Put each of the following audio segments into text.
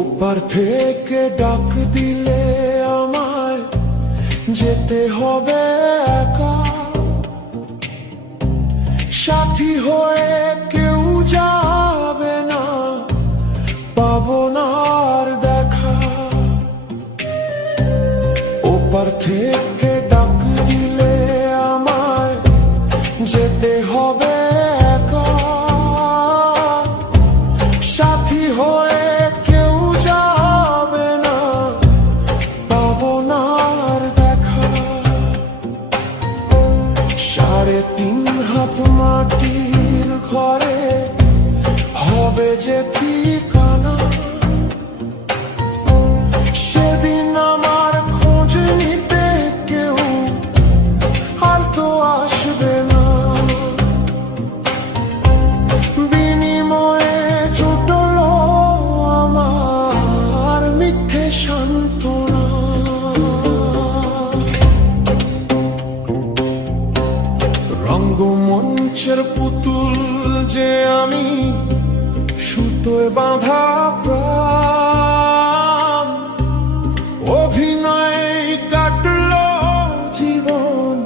ওপার থেকে ডাক দিলে আমায় যেতে হবে একা, সাথী হয়ে কেউ যাবে না, পাবো না আর দেখা। ওপার থেকে ডাক দিলে আমায় যেতে হবে একা, সাথী হয়ে কেউ যাবে না, পাবো না আর দেখা। 3.5 হাত মাটির ঘরে হবে যে ঠিকানা, সেদিন আমার খোঁজ নিতে কেউ আর তো আসবে না। বিনিময়ে জুটলো আমার মিথ্যে সান্ত্বনা। রঙ্গমঞ্চের পুতুল যে আমি, সুতোয় বাঁধা প্রাণ, অভিনয়ে কাটলো জীবন,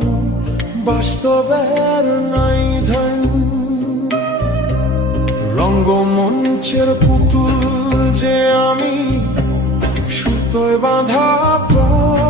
বাস্তবের নাই ধন। রঙ্গমঞ্চের পুতুল যে আমি, সুতোয় বাঁধা প্রাণ,